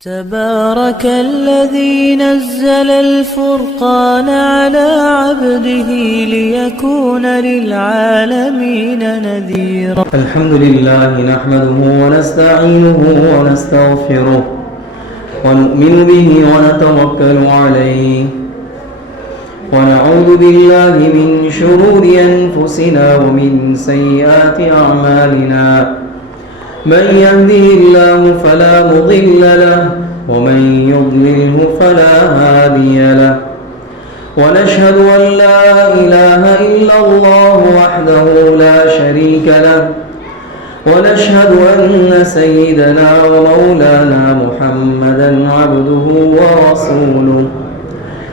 تبارك الذي نزل الفرقان على عبده ليكون للعالمين نذيرا. الحمد لله نحمده ونستعينه ونستغفره ونؤمن به ونتوكل عليه ونعوذ بالله من شرور أنفسنا ومن سيئات أعمالنا. من يهده الله فلا مضل له ومن يضلله فلا هادي له. ونشهد أن لا إله إلا الله وحده لا شريك له. ونشهد أن سيدنا ومولانا محمدا عبده ورسوله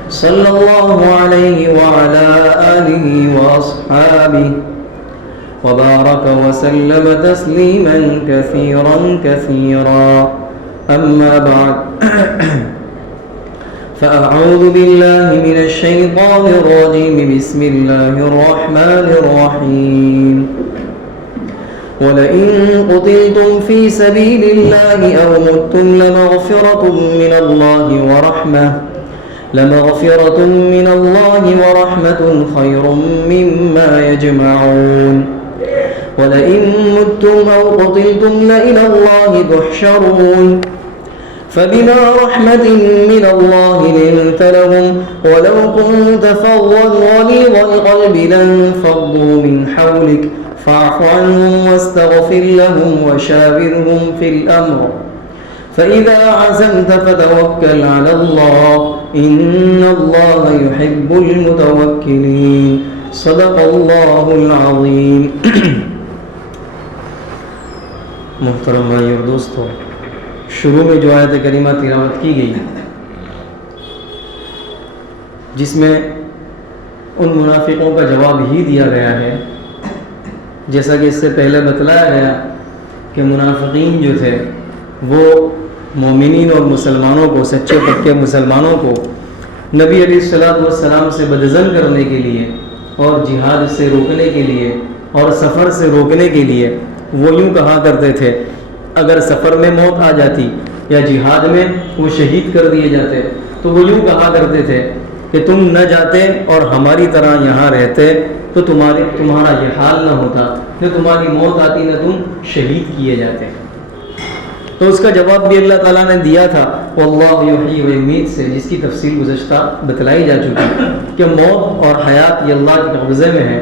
صلى الله عليه وعلى آله وأصحابه وبارك وسلم تسليما كثيرا كثيرا. أما بعد فأعوذ بالله من الشيطان الرجيم. بسم الله الرحمن الرحيم. ولئن قتلتم في سبيل الله أو متم لمغفرة من الله ورحمة خير مما يجمعون. ولئن متم أو قتلتم لإلى الله تحشرون. فبما رحمة من الله لنت لهم ولو كنت فظا غليظ القلب لانفضوا من حولك فاعف عنهم واستغفر لهم وشاورهم في الأمر فإذا عزمت فتوكل على الله إن الله يحب المتوكلين. صدق اللہ العظیم. محترم بھائی اور دوستو، شروع میں جو آیت کریمہ تلاوت کی گئی جس میں ان منافقوں کا جواب ہی دیا گیا ہے، جیسا کہ اس سے پہلے بتلایا گیا کہ منافقین جو تھے وہ مومنین اور مسلمانوں کو، سچے پکے مسلمانوں کو نبی علیہ السلام سے بدظن کرنے کے لیے اور جہاد سے روکنے کے لیے اور سفر سے روکنے کے لیے وہ یوں کہا کرتے تھے، اگر سفر میں موت آ جاتی یا جہاد میں وہ شہید کر دیے جاتے تو وہ یوں کہا کرتے تھے کہ تم نہ جاتے اور ہماری طرح یہاں رہتے تو تمہارا یہ حال نہ ہوتا، نہ تمہاری موت آتی نہ تم شہید کیے جاتے. تو اس کا جواب بھی اللہ تعالیٰ نے دیا تھا واللہ یحیی و یمیت سے، جس کی تفصیل گزشتہ بتلائی جا چکی کہ موت اور حیات یہ اللہ کے قبضے میں ہے.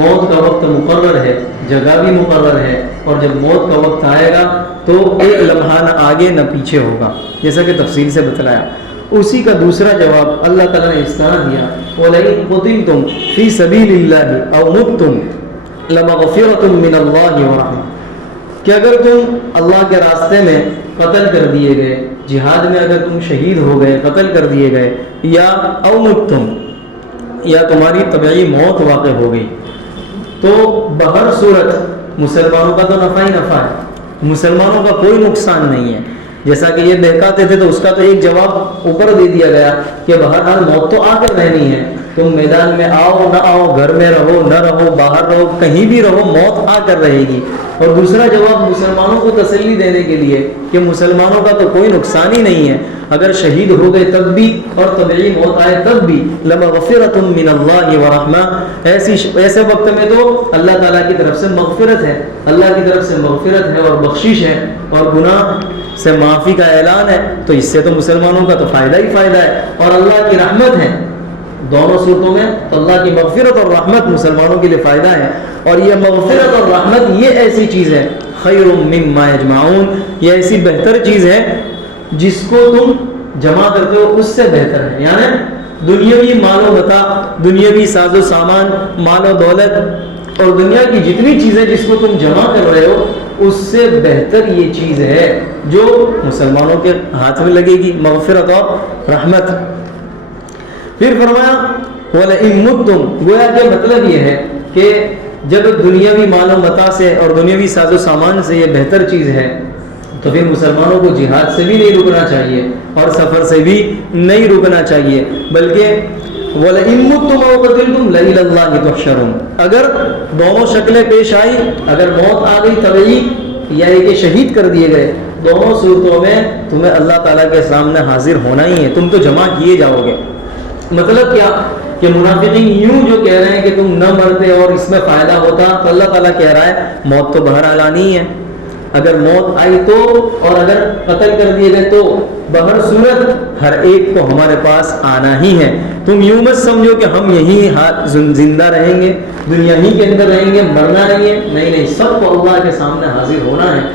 موت کا وقت مقرر ہے، جگہ بھی مقرر ہے، اور جب موت کا وقت آئے گا تو ایک لمحہ نہ آگے نہ پیچھے ہوگا، جیسا کہ تفصیل سے بتلایا. اسی کا دوسرا جواب اللہ تعالیٰ نے اس طرح دیا وَلَئِن قُتِلْتُمْ فِي سَبِيلِ اللَّهِ أَوْ مُتُّمْ لَمَغْفِرَةٌ مِّنَ اللَّهِ وَرَحْمَةٌ، کہ اگر تم اللہ کے راستے میں قتل کر دیے گئے، جہاد میں اگر تم شہید ہو گئے، قتل کر دیے گئے، یا او متم، یا تمہاری طبعی موت واقع ہو گئی، تو بہر صورت مسلمانوں کا تو نفع ہی نفع ہے، مسلمانوں کا کوئی نقصان نہیں ہے. جیسا کہ یہ بہکاتے تھے تو اس کا تو ایک جواب اوپر دے دیا گیا کہ بہرحال موت تو آ کر رہنی ہے، تم میدان میں آؤ نہ آؤ، گھر میں رہو نہ رہو، باہر رہو، کہیں بھی رہو، موت آ کر رہے گی. اور دوسرا جواب مسلمانوں کو تسلی دینے کے لیے کہ مسلمانوں کا تو کوئی نقصان ہی نہیں ہے، اگر شہید ہو گئے تب بھی اور طبعی موت آئے تب بھی لمغفرۃ من اللہ ورحمہ، ایسے وقت میں تو اللہ تعالیٰ کی طرف سے مغفرت ہے، اللہ کی طرف سے مغفرت ہے اور بخشش ہے اور گناہ سے معافی کا اعلان ہے. تو اس سے تو مسلمانوں کا تو فائدہ ہی فائدہ ہے اور اللہ کی رحمت ہے. دونوں صورتوں میں اللہ کی مغفرت اور رحمت مسلمانوں کے لیے فائدہ ہے. اور یہ مغفرت اور رحمت یہ ایسی چیز ہے خیر مما یجمعون، یہ ایسی بہتر چیز ہے جس کو تم جمع کرتے ہو اس سے بہتر ہے. یعنی دنیاوی مال و متاع، دنیاوی ساز و سامان، مال و دولت اور دنیا کی جتنی چیزیں جس کو تم جمع کر رہے ہو اس سے بہتر یہ چیز ہے جو مسلمانوں کے ہاتھ میں لگے گی، مغفرت اور رحمت. پھر فرمایا وَلَئِن مُتُّمْ، گویا کہ مطلب یہ ہے کہ جب دنیاوی مال و متاع سے اور دنیاوی ساز و سامان سے یہ بہتر چیز ہے تو پھر مسلمانوں کو جہاد سے بھی نہیں رکنا چاہیے اور سفر سے بھی نہیں رکنا چاہیے، بلکہ وَلَئِن مُتُّمْ أَوْ قُتِلْتُمْ لَإِلَى اللَّهِ تُحْشَرُونَ، اگر دونوں شکلیں پیش آئی، اگر موت آ گئی طبعی یا کہ شہید کر دیے گئے، دونوں صورتوں میں تمہیں اللہ تعالیٰ کے سامنے حاضر ہونا ہی ہے، تم تو جمع کیے جاؤ گے۔ مطلب کیا کہ منافقین یوں جو کہہ رہے ہیں کہ تم نہ مرتے اور اس میں فائدہ ہوتا، تو اللہ تعالیٰ کہہ رہا ہے موت تو بہرحال آنی ہے، اگر موت آئی تو، اور اگر قتل کر دیے گئے تو بہر صورت ہر ایک کو ہمارے پاس آنا ہی ہے۔ تم یوں مت سمجھو کہ ہم یہیں زندہ رہیں گے، دنیا ہی کے اندر رہیں گے، مرنا نہیں ہے، نہیں نہیں، سب کو اللہ کے سامنے حاضر ہونا ہے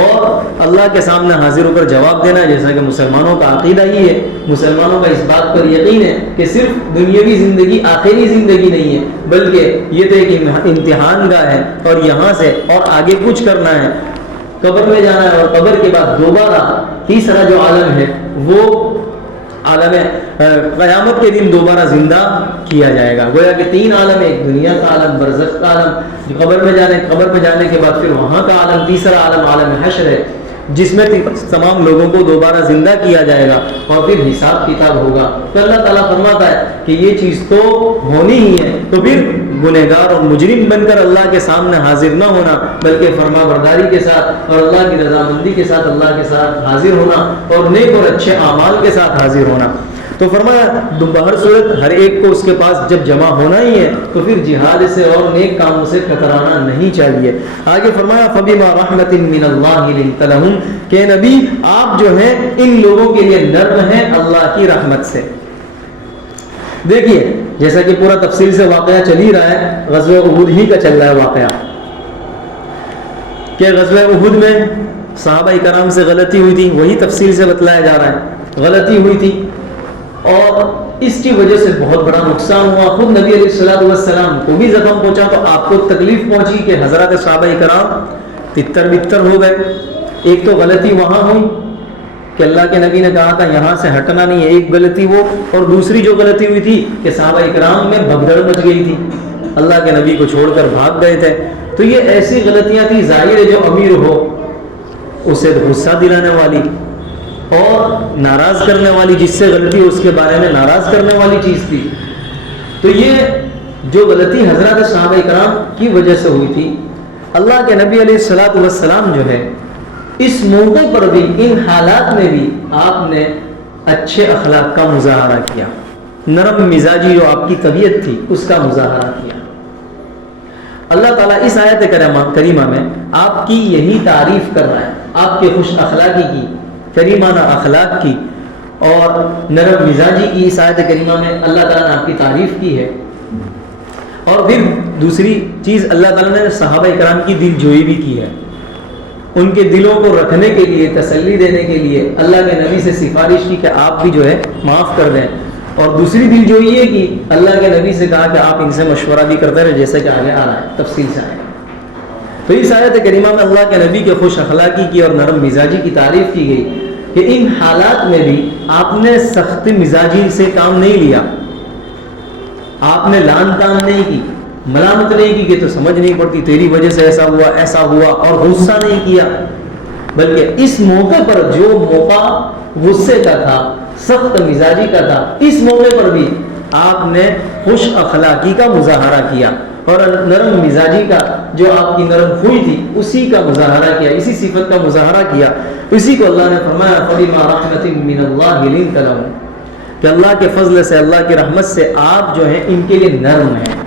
اور اللہ کے سامنے حاضر ہو کر جواب دینا ہے، جیسا کہ مسلمانوں کا عقیدہ ہی ہے۔ مسلمانوں کا اس بات پر یقین ہے کہ صرف دنیاوی زندگی آخری زندگی نہیں ہے، بلکہ یہ تو ایک امتحان گاہ ہے اور یہاں سے اور آگے کچھ کرنا ہے، قبر میں جانا ہے، اور قبر کے بعد دوبارہ تیسرا جو عالم ہے وہ عالم قیامت کے دن دوبارہ زندہ کیا جائے گا۔ گویا کہ تین عالم، ایک دنیا کا عالم، برزخ کا عالم، قبر میں جانے کے بعد پھر وہاں کا عالم، تیسرا عالم عالم حشر ہے، جس میں تمام لوگوں کو دوبارہ زندہ کیا جائے گا اور پھر حساب کتاب ہوگا۔ تو اللہ تعالیٰ فرماتا ہے کہ یہ چیز تو ہونی ہی ہے، تو پھر گنہگار اور مجرم بن کر اللہ کے سامنے حاضر نہ ہونا، بلکہ فرما برداری کے ساتھ اور اللہ کی رضامندی کے ساتھ اللہ کے ساتھ حاضر ہونا اور نیک اور اچھے اعمال کے ساتھ حاضر ہونا۔ تو فرمایا بہر صورت ہر ایک کو اس کے پاس جب جمع ہونا ہی ہے تو پھر جہاد سے اور نیک کاموں سے کترانا نہیں چاہیے۔ آگے فرمایا فَبِمَا رَحْمَةٍ مِّنَ اللَّهِ لِنْتَ لَهُمْ، کہ نبی آپ جو ہیں ان لوگوں کے لیے نرم ہیں اللہ کی رحمت سے۔ دیکھیے جیسا کہ پورا تفصیل سے واقعہ چل ہی رہا ہے، غزوہ احد ہی کا چل رہا ہے واقعہ، کہ غزوہ احد میں صحابہ کرام سے غلطی ہوئی تھی، وہی تفصیل سے بتلایا جا رہا ہے، غلطی ہوئی تھی اور اس کی وجہ سے بہت بڑا نقصان ہوا، خود نبی علیہ الصلوۃ والسلام کو بھی زخم پہنچا، تو آپ کو تکلیف پہنچی کہ حضرات صحابہ کرام تتر بتر ہو گئے۔ ایک تو غلطی وہاں ہوئی کہ اللہ کے نبی نے کہا تھا یہاں سے ہٹنا نہیں ہے، ایک غلطی وہ، اور دوسری جو غلطی ہوئی تھی کہ صحابہ کرام میں بھگدڑ مچ گئی تھی، اللہ کے نبی کو چھوڑ کر بھاگ گئے تھے۔ تو یہ ایسی غلطیاں تھی، ظاہر ہے جو امیر ہو اسے غصہ دلانے والی اور ناراض کرنے والی، جس سے غلطی اس کے بارے میں ناراض کرنے والی چیز تھی۔ تو یہ جو غلطی حضرات صحابہ کرام کی وجہ سے ہوئی تھی، اللہ کے نبی علیہ الصلوۃ والسلام جو ہے اس موقع پر بھی، ان حالات میں بھی آپ نے اچھے اخلاق کا مظاہرہ کیا، نرم مزاجی جو آپ کی طبیعت تھی اس کا مظاہرہ کیا۔ اللہ تعالیٰ اس آیت کریمہ میں آپ کی یہی تعریف کر رہا ہے، آپ کے خوش اخلاقی کی، کریمانہ اخلاق کی اور نرم مزاجی کی۔ اس آیت کریمہ میں اللہ تعالیٰ نے آپ کی تعریف کی ہے، اور پھر دوسری چیز اللہ تعالیٰ نے صحابہ کرام کی دل جوئی بھی کی ہے، ان کے دلوں کو رکھنے کے لیے، تسلی دینے کے لیے اللہ کے نبی سے سفارش کی کہ آپ بھی جو ہے معاف کر دیں، اور دوسری دل جو یہ کہ اللہ کے نبی سے کہا کہ آپ ان سے مشورہ بھی کرتے رہے، جیسا کہ آگے آ رہا ہے تفصیل سے آئے۔ تو اس آیت کریمہ میں اللہ کے نبی کے خوش اخلاقی کی اور نرم مزاجی کی تعریف کی گئی کہ ان حالات میں بھی آپ نے سخت مزاجی سے کام نہیں لیا، آپ نے لان تان نہیں کی، ملامت نہیں کی کہ تو سمجھ نہیں پڑتی تیری وجہ سے ایسا ہوا اور غصہ نہیں کیا، بلکہ اس موقع پر جو موقع غصے کا تھا، سخت مزاجی کا تھا، اس موقع پر بھی آپ نے خوش اخلاقی کا مظاہرہ کیا اور نرم مزاجی کا جو آپ کی نرم خوئی تھی اسی کا مظاہرہ کیا، اسی صفت کا مظاہرہ کیا۔ اسی کو اللہ نے فرمایا فَبِمَا رَحْمَةٍ مِّنَ اللَّهِ لِنْتَ لَهُمْ، کہ اللہ کے فضل سے، اللہ کی رحمت سے آپ جو ہیں ان کے لیے نرم ہیں،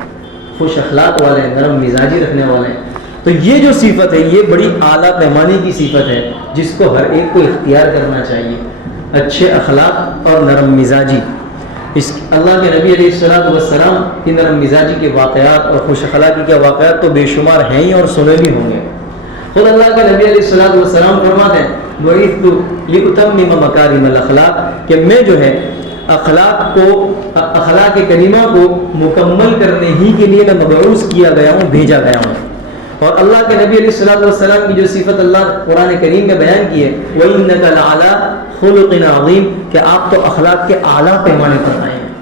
خوش اخلاق والے ہیں، نرم مزاجی رکھنے والے ہیں۔ تو یہ جو صفت ہے یہ بڑی اعلیٰ پیمانے کی صفت ہے جس کو ہر ایک کو اختیار کرنا چاہیے، اچھے اخلاق اور نرم مزاجی۔ اس اللہ کے نبی علیہ الصلوۃ والسلام کی نرم مزاجی کے واقعات اور خوش اخلاقی کے واقعات تو بے شمار ہیں ہی اور سنے بھی ہوں گے۔ خود اللہ کے نبی علیہ الصلوۃ والسلام فرماتے ہیں بُعِثْتُ لِأُتَمِّمَ مَكَارِمَ الْأَخْلَاقِ، کہ میں جو ہے اخلاق کریمہ کو مکمل کرنے ہی کے لیے میں مبعوث کیا گیا ہوں، بھیجا گیا ہوں۔ اور اللہ کے نبی علیہ الصلوۃ والسلام کی جو صفت اللہ قرآن کریم میں بیان کی ہے وَإِنَّكَ لَعَلَىٰ خُلُقٍ عَظِيمٍ، کہ آپ تو اخلاق کے اعلیٰ پیمانے پر قائم ہیں،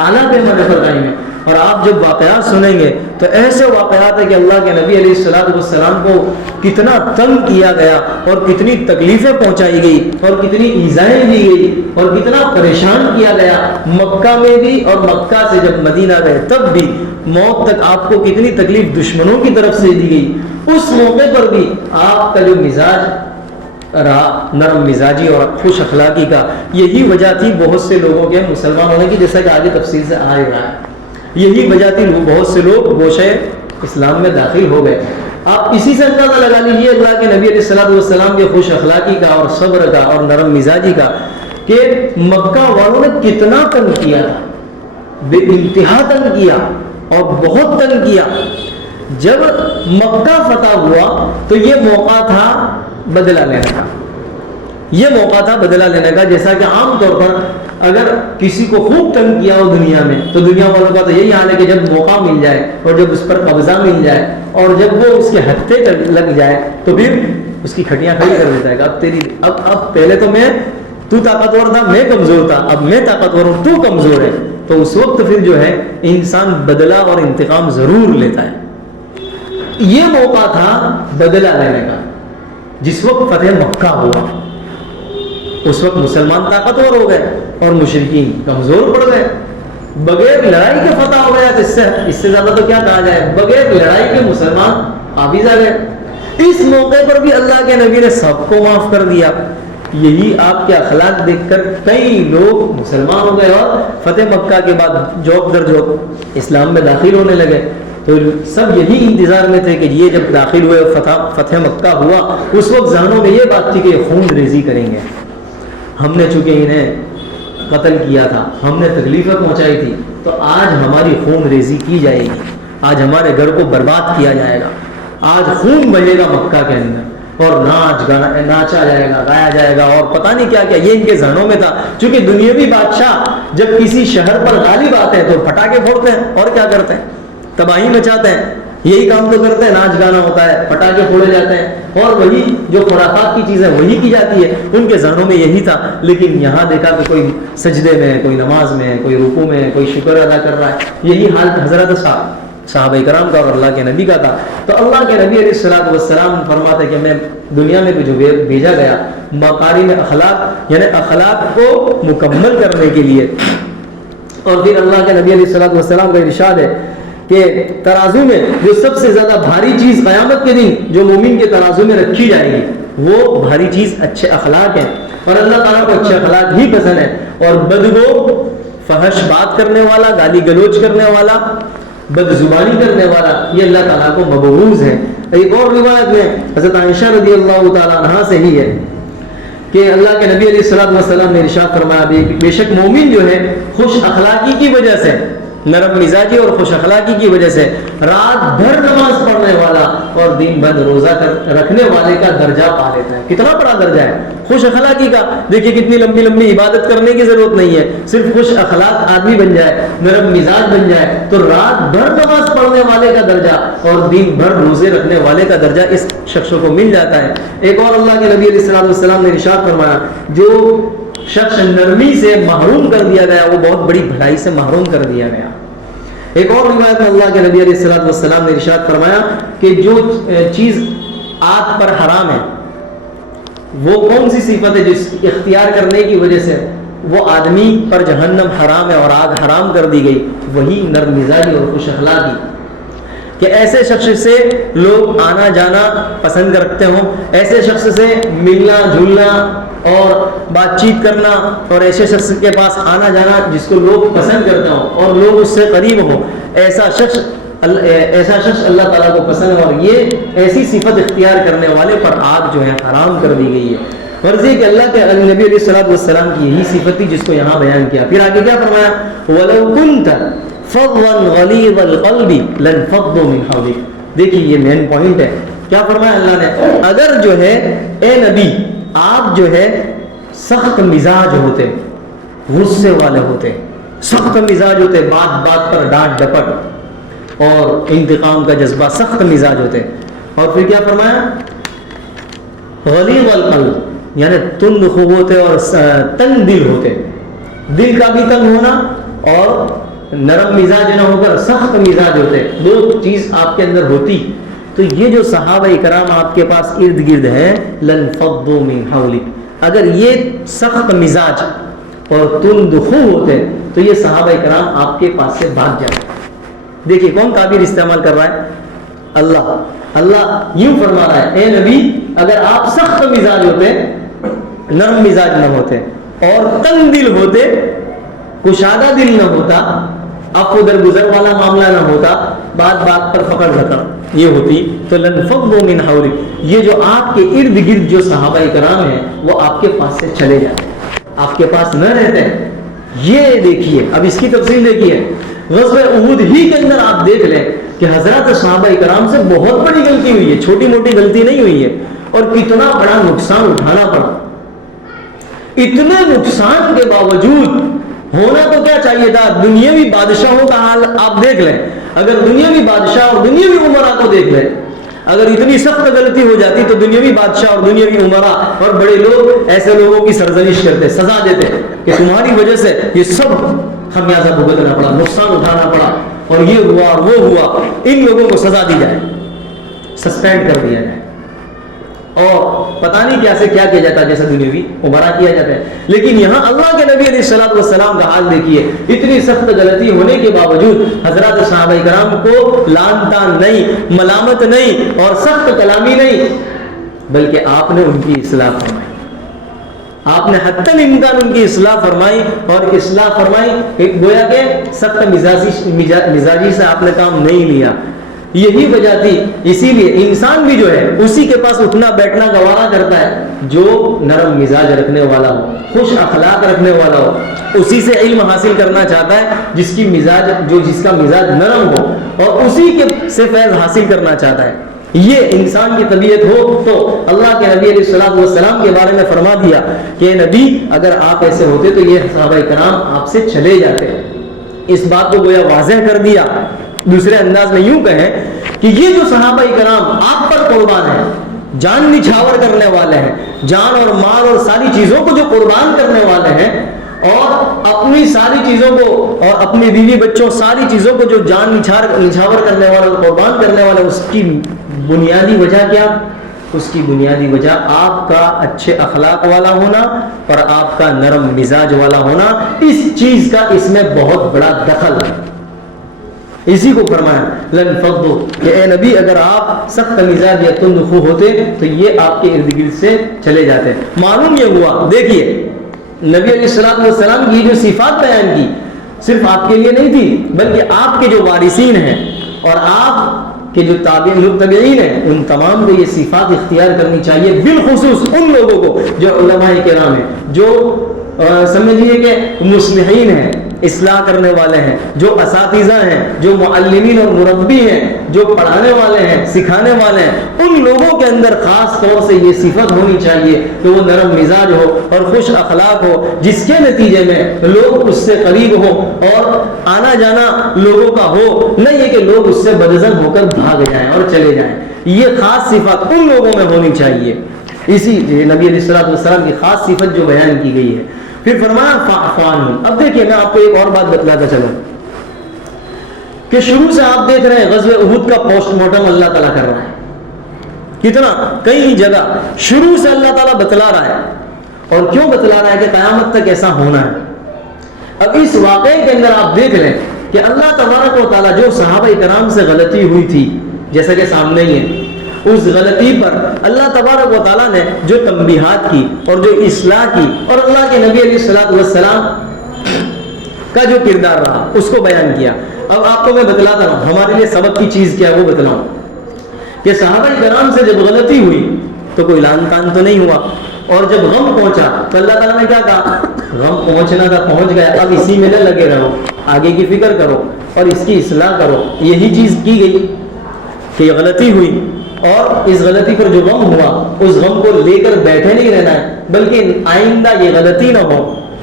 اعلیٰ پیمانے پر قائم ہیں۔ اور آپ جب واقعات سنیں گے تو ایسے واقعات ہیں کہ اللہ کے نبی علیہ الصلوۃ والسلام کو کتنا تنگ کیا گیا اور کتنی تکلیفیں پہنچائی گئی اور کتنی ایذائیں دی گئی اور کتنا پریشان کیا گیا، مکہ میں بھی اور مکہ سے جب مدینہ گئے تب بھی، موت تک آپ کو کتنی تکلیف دشمنوں کی طرف سے دی گئی۔ اس موقع پر بھی آپ کا جو مزاج رہا نرم مزاجی اور خوش اخلاقی کا. یہی وجہ تھی بہت سے لوگوں کے مسلمان ہونے کی، جیسا کہ آگے تفصیل سے آ رہا ہے. یہی وجہ تھی بہت سے لوگ گوشے اسلام میں داخل ہو گئے. آپ اسی سے اندازہ لگا لیجیے اللہ کے نبی علیہ الصلوۃ والسلام کے خوش اخلاقی کا اور صبر کا اور نرم مزاجی کا کہ مکہ والوں نے کتنا تنگ کیا تھا، بے انتہا تنگ کیا اور بہت تنگ کیا. جب مکہ فتح ہوا تو یہ موقع تھا بدلہ لینے کا، یہ موقع تھا بدلہ لینے کا. جیسا کہ عام طور پر اگر کسی کو خوب تنگ کیا ہو دنیا میں تو دنیا والوں کا تو یہی حال ہے کہ جب موقع مل جائے اور جب اس پر قبضہ مل جائے اور جب وہ اس کے ہتھے لگ جائے تو پھر اس کی کھٹیاں کھڑی کر دیتا ہے کہ اب تیری اب پہلے تو تو طاقتور تھا، میں کمزور تھا، اب میں طاقتور ہوں، تو کمزور ہے. تو اس وقت پھر جو ہے انسان بدلہ اور انتقام ضرور لیتا ہے. یہ موقع تھا بدلہ لینے کا. جس وقت فتح مکہ ہوا اس وقت مسلمان طاقتور ہو گئے اور مشرکین کمزور پڑ گئے. بغیر لڑائی کے فتح ہو گیا. اس سے زیادہ تو کیا کہا جائے، بغیر لڑائی کے مسلمان قابض آ گئے. اس موقع پر بھی اللہ کے نبی نے سب کو معاف کر دیا. یہی آپ کے اخلاق دیکھ کر کئی لوگ مسلمان ہو گئے اور فتح مکہ کے بعد جوک در جوک اسلام میں داخل ہونے لگے. تو سب یہی انتظار میں تھے کہ یہ جب داخل ہوئے فتح مکہ ہوا اس وقت ذہنوں میں یہ بات تھی کہ یہ خون ریزی کریں گے. ہم نے چونکہ انہیں قتل کیا تھا، ہم نے تکلیفیں پہنچائی تھی، تو آج ہماری خون ریزی کی جائے گی، آج ہمارے گھر کو برباد کیا جائے گا، آج خون بہے گا مکہ کے اندر اور ناچا جائے گا، گایا جائے گا اور پتہ نہیں کیا کیا. یہ ان کے ذہنوں میں تھا. چونکہ دنیاوی بادشاہ جب کسی شہر پر غالب آتے ہیں تو پٹاخے پھوڑتے ہیں اور کیا کرتے ہیں، تباہی مچاتے ہیں. یہی کام تو کرتے ہیں، ناچ گانا ہوتا ہے، پٹاخے پھوڑے جاتے ہیں اور وہی جو خرافات کی چیزیں وہی کی جاتی ہے. ان کے ذہنوں میں یہی تھا. لیکن یہاں دیکھا کہ کوئی سجدے میں، کوئی نماز میں، کوئی رکوع میں، کوئی شکر ادا کر رہا ہے. یہی حال حضرت صحابہ کرام کا اور اللہ کے نبی کا تھا. تو اللہ کے نبی علیہ الصلوۃ والسلام فرماتے کہ میں دنیا میں جو بھیجا گیا مکارم اخلاق یعنی اخلاق کو مکمل کرنے کے لیے. اور پھر اللہ کے نبی علیہ الصلوۃ والسلام کا ارشاد ہے کہ ترازو میں جو سب سے زیادہ بھاری چیز قیامت کے دن جو مومن کے ترازو میں رکھی جائے گی وہ بھاری چیز اچھے اخلاق ہیں. اور اللہ تعالیٰ کو اچھے اخلاق ہی پسند ہے. اور بدگو، فحش بات کرنے والا، گالی گلوچ کرنے والا، بد زبانی کرنے والا، یہ اللہ تعالیٰ کو مبغوض ہے. ایک اور روایت میں حضرت عائشہ رضی اللہ تعالیٰ عنہا سے ہی ہے کہ اللہ کے نبی علیہ الصلوۃ والسلام نے ارشاد فرمایا بے شک مومن جو ہے خوش اخلاقی کی وجہ سے، نرم مزاجی اور خوش اخلاقی کی وجہ سے رات بھر نماز پڑھنے والا اور دن بھر روزہ رکھنے والے کا درجہ پا لیتا ہے. کتنا بڑا درجہ ہے خوش اخلاقی کا. دیکھیے کتنی لمبی لمبی عبادت کرنے کی ضرورت نہیں ہے، صرف خوش اخلاق آدمی بن جائے، نرم مزاج بن جائے تو رات بھر نماز پڑھنے والے کا درجہ اور دن بھر روزے رکھنے والے کا درجہ اس شخص کو مل جاتا ہے. ایک اور اللہ کے نبی علیہ الصلوۃ والسلام نے ارشاد فرمایا جو شخص نرمی سے محروم کر دیا گیا وہ بہت بڑی بھلائی سے محروم کر دیا گیا. ایک اور روایت میں اللہ کے نبی علیہ الصلوۃ والسلام نے ارشاد فرمایا کہ جو چیز آگ پر حرام ہے وہ کون سی صفت ہے جس اختیار کرنے کی وجہ سے وہ آدمی پر جہنم حرام ہے اور آگ حرام کر دی گئی، وہی نرم مزاجی اور خوش اخلاقی. کہ ایسے شخص سے لوگ آنا جانا پسند کرتے ہوں، ایسے شخص سے ملنا جلنا اور بات چیت کرنا اور ایسے شخص کے پاس آنا جانا جس کو لوگ پسند کرتے ہوں اور لوگ اس سے قریب ہوں، ایسا شخص اللہ تعالیٰ کو پسند ہے. اور یہ ایسی صفت اختیار کرنے والے پر آگ جو ہے حرام کر دی گئی ہے. غرض کہ اللہ کے نبی علیہ الصلوۃ والسلام کی یہی صفت تھی جس کو یہاں بیان کیا. پھر آگے کیا فرمایا، وَلَوْ كُنْتَ فَضًّا غَلِيظَ الْقَلْبِ لَانفَضُّوا مِنْ حَوْلِكَ. دیکھیے یہ مین پوائنٹ ہے. کیا فرمایا اللہ نے، اگر جو ہے اے نبی آپ جو ہے سخت مزاج ہوتے، غصے والے ہوتے، سخت مزاج ہوتے، بات بات پر ڈانٹ ڈپٹ اور انتقام کا جذبہ، سخت مزاج ہوتے. اور پھر کیا فرمایا، غلیظ القلب یعنی تند خوب ہوتے اور تنگ دل ہوتے، دل کا بھی تنگ ہونا اور نرم مزاج نہ ہو کر سخت مزاج ہوتے، دو چیز آپ کے اندر ہوتی تو یہ جو صحابہ کرام آپ کے پاس ارد گرد ہیں لنفضوا من حولک، اگر یہ سخت مزاج اور تند خو ہوتے تو یہ صحابہ کرام آپ کے پاس سے بھاگ جاتے. دیکھیے کون تعبیر استعمال کر رہا ہے، اللہ یوں فرما رہا ہے، اے نبی اگر آپ سخت مزاج ہوتے، نرم مزاج نہ ہوتے اور تنگ دل ہوتے، کشادہ دل نہ ہوتا، عفو درگزر والا معاملہ نہ ہوتا، بات بات پر فقر زکر یہ ہوتی، تو لنفضوا من حولک، یہ جو آپ کے ارد گرد جو صحابہ کرام ہیں وہ آپ کے پاس سے چلے جاتے، آپ کے پاس نہ رہتے ہیں۔ یہ دیکھیے، اب اس کی تفصیل دیکھیے، غزوہ احد ہی کے اندر آپ دیکھ لیں کہ حضرات صحابہ کرام سے بہت بڑی غلطی ہوئی ہے، چھوٹی موٹی غلطی نہیں ہوئی ہے، اور کتنا بڑا نقصان اٹھانا پڑا۔ اتنے نقصان کے باوجود ہونا تو کیا چاہیے تھا، دنیاوی بادشاہوں کا حال آپ دیکھ لیں، اگر دنیاوی بادشاہ اور دنیاوی عمرا کو دیکھ لیں، اگر اتنی سخت غلطی ہو جاتی تو دنیاوی بادشاہ اور دنیاوی عمرا اور بڑے لوگ ایسے لوگوں کی سرزنش کرتے، سزا دیتے کہ تمہاری وجہ سے یہ سب خمیازہ بھگتنا پڑا، نقصان اٹھانا پڑا، اور یہ ہوا اور وہ ہوا، ان لوگوں کو سزا دی جائے، سسپینڈ کر دیا جائے، اور پتہ نہیں کیا سے کیا کیا جاتا جیسا دنیاوی عمرہ کیا جاتا ہے۔ لیکن یہاں اللہ کے نبی علیہ الصلوۃ والسلام کا حال دیکھیے، اتنی سخت غلطی ہونے کے باوجود حضرات صحابہ کرام کو لعن طعن نہیں، ملامت نہیں اور سخت کلامی نہیں، بلکہ آپ نے ان کی اصلاح فرمائی، آپ نے حتی الامکان ان کی اصلاح فرمائی، اور اصلاح فرمائی کہ گویا کہ سخت مزاجی سے آپ نے کام نہیں لیا۔ یہی وجہ تھی، اسی لیے انسان بھی جو ہے اسی کے پاس اٹھنا بیٹھنا گوارا کرتا ہے جو نرم مزاج رکھنے والا ہو، خوش اخلاق رکھنے والا ہو، اسی سے علم حاصل کرنا چاہتا ہے جس کا مزاج نرم ہو، اور اسی کے سے فیض حاصل کرنا چاہتا ہے۔ یہ انسان کی طبیعت ہو تو اللہ کے نبی علیہ الصلوۃ والسلام کے بارے میں فرما دیا کہ نبی اگر آپ ایسے ہوتے تو یہ صحابہ کرام آپ سے چلے جاتے۔ اس بات کو گویا واضح کر دیا۔ دوسرے انداز میں یوں کہیں کہ یہ جو صحابہ کرام آپ پر قربان ہیں، جان نچھاور کرنے والے ہیں، جان اور مال اور ساری چیزوں کو جو قربان کرنے والے ہیں، اور اپنی ساری چیزوں کو اور اپنی بیوی بچوں ساری چیزوں کو جو جان نچھاور کرنے والے اور قربان کرنے والے، اس کی بنیادی وجہ کیا؟ اس کی بنیادی وجہ آپ کا اچھے اخلاق والا ہونا اور آپ کا نرم مزاج والا ہونا، اس چیز کا اس میں بہت بڑا دخل ہے۔ اسی کو فرمایا لنفضوا کہ اے نبی اگر آپ سخت مزاج یا تند خو ہوتے تو یہ آپ کے ارد گرد سے چلے جاتے۔ معلوم یہ ہوا، دیکھیے نبی علیہ الصلوۃ والسلام کی جو صفات بیان کی صرف آپ کے لیے نہیں تھی، بلکہ آپ کے جو وارثین ہیں اور آپ کے جو تابعین ہیں، ان تمام کو یہ صفات اختیار کرنی چاہیے، بالخصوص ان لوگوں کو جو علماء کرام ہیں، جو سمجھیے کہ مصلحین ہیں، اصلاح کرنے والے ہیں، جو اساتذہ ہیں، جو معلمین اور مربی ہیں، جو پڑھانے والے ہیں، سکھانے والے ہیں، ان لوگوں کے اندر خاص طور سے یہ صفت ہونی چاہیے کہ وہ نرم مزاج ہو اور خوش اخلاق ہو، جس کے نتیجے میں لوگ اس سے قریب ہوں اور آنا جانا لوگوں کا ہو، نہ یہ کہ لوگ اس سے بدعزم ہو کر بھاگ جائیں اور چلے جائیں۔ یہ خاص صفت ان لوگوں میں ہونی چاہیے، اسی نبی علیہ الصلوۃ والسلام کی خاص صفت جو بیان کی گئی ہے۔ پھر فرمایا فاعف عنہم۔ اب دیکھیے میں آپ کو ایک اور بات بتلاتا چلوں کہ شروع سے آپ دیکھ رہے ہیں غزوہ احد کا پوسٹ مارٹم اللہ تعالیٰ کر رہا ہے، کتنا کئی جگہ شروع سے اللہ تعالیٰ بتلا رہا ہے، اور کیوں بتلا رہا ہے کہ قیامت تک ایسا ہونا ہے۔ اب اس واقعے کے اندر آپ دیکھ لیں کہ اللہ تبارک و تعالیٰ جو صحابہ کرام سے غلطی ہوئی تھی، جیسا کہ سامنے ہی ہے، اس غلطی پر اللہ تبارک و تعالیٰ نے جو تنبیہات کی اور جو اصلاح کی، اور اللہ کے نبی علیہ الصلوۃ والسلام کا جو کردار رہا اس کو بیان کیا۔ اب آپ کو میں بتلاتا ہوں ہمارے لیے سبق کی چیز کیا ہے وہ بتلاؤں کہ صحابہ کرام سے جب غلطی ہوئی تو کوئی لعن طعن تو نہیں ہوا، اور جب غم پہنچا تو اللہ تعالیٰ نے کیا کہا؟ غم پہنچنا تھا پہنچ گیا، اب اسی میں نہ لگے رہو، آگے کی فکر کرو اور اس کی اصلاح کرو۔ یہی چیز کی گئی کہ غلطی ہوئی، اور اس غلطی پر جو غم ہوا اس غم کو لے کر بیٹھے نہیں رہنا ہے، بلکہ آئندہ یہ غلطی نہ ہو،